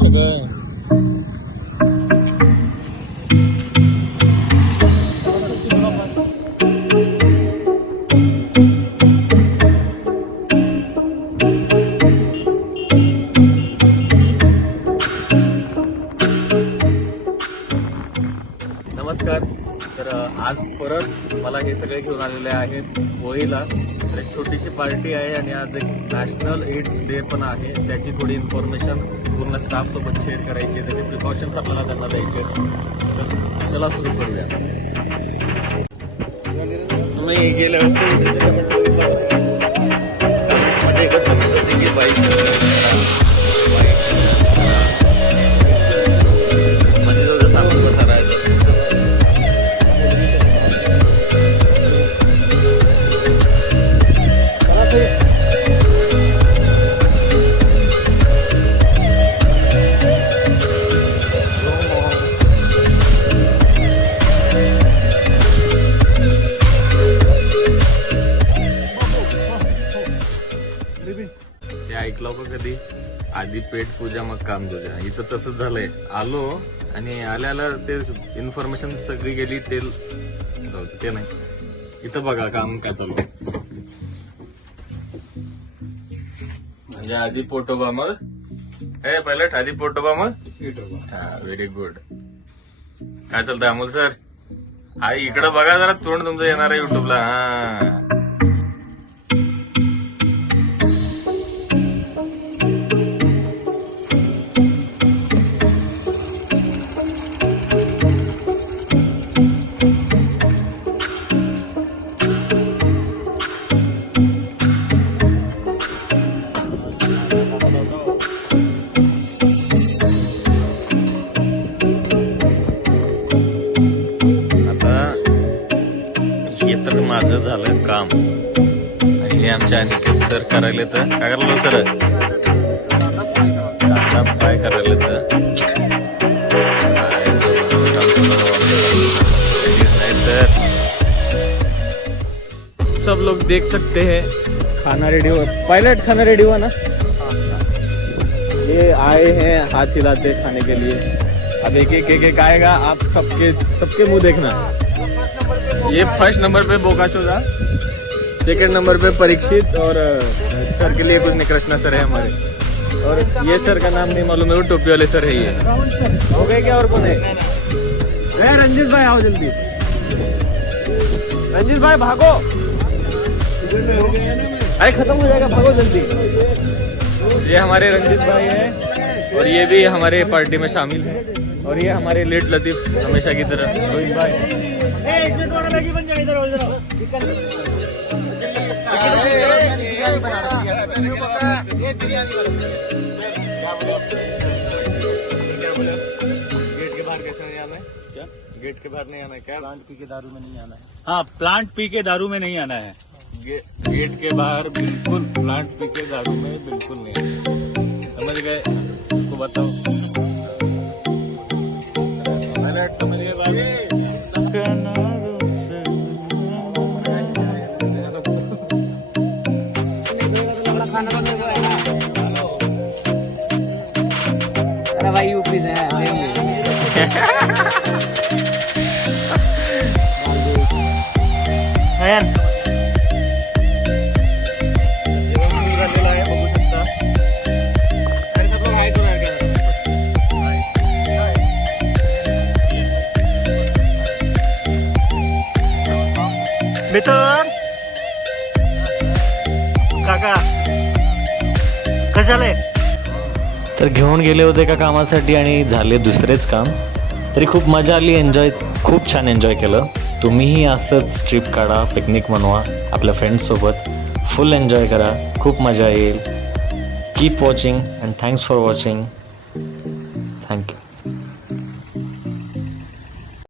सगळं. नमस्कार. तर आज परत मला हे सगळे घेऊन आलेले आहेत होळीला. तर एक छोटीशी पार्टी आहे आणि आज एक नॅशनल एड्स डे पण आहे. त्याची थोडी इन्फॉर्मेशन पूर्ण स्टाफसोबत शेअर करायची आहे. त्याचे प्रिकॉशन्स आपल्याला त्यांना द्यायचे. तर चला सुरू करूया. तुम्ही गेल्या मध्ये कसं होतं की बाईक ऐकलं का कधी, आधी पेट पूजा मग काम तुझ्या. इथं तसंच झालंय. आलो आणि आल्याला ते इन्फॉर्मेशन सगळी गेली. ते नाही. इथं बघा काम काय चालू. म्हणजे आधी पोटोबा मग हे पायलट, आधी पोटोबा मग हा. Very good. काय चालतंय अमोल सर? हा इकडं बघा जरा, तोंड तुमचं येणार आहे युट्यूबला. हा माझं झालं काम आणि हे आमच्या अनिकेत सर करायला. तर काय करायला सर? कांदा फ्राय करायला. तर सब लोग देख सकते हैं खाना रेडी हुआ. पायलट खाना रेडी हुआ ना? ये आए हैं हाथ हिलाते खाने के लिए. अब एक एक आएगा. आप सबके मुंह देखना. ये फर्स्ट नंबर पे बोकाशोदा, सेकंड नंबर पे परीक्षित और सर के लिए कुछ नहीं, कृष्णा सर है हमारे. और ये सर का नाम नहीं मालूम है, वो टोपी वाले सर है. ये हो गए क्या? और कौन है? रंजित भाई आओ जल्दी. रंजित भाई भागो. अरे खत्म हो जाएगा, भागो जल्दी. ये हमारे रंजित भाई है और ये भी हमारे पार्टी में शामिल है. और ये हमारे लेट लतीफ हमेशा की तरह रोहित भाई. इसमें थोड़ा मैगी बन जाए. इधर गेट के बाहर कैसे नहीं आना है? क्या गेट के बाहर नहीं आना है? क्या प्लांट पी के दारू में नहीं आना है? हाँ, प्लांट पी के दारू में नहीं आना है. गेट के बाहर बिल्कुल प्लांट पी के दारू में बिल्कुल नहीं. समझ गए? आपको बताओ. समझ गए बाबू? अरे भाई यूपी से है. मिथुन काका कसं झालंय? तर घेऊन गेले होते का कामासाठी आणि झाले दुसरेच काम. तरी खूप मजा आली. खूप छान एन्जॉय केलं. तुम्हीही असंच ट्रिप काढा, पिकनिक मनवा आपल्या फ्रेंड्ससोबत. फुल एन्जॉय करा. खूप मजा येईल. Keep watching and thanks for watching. Thank you.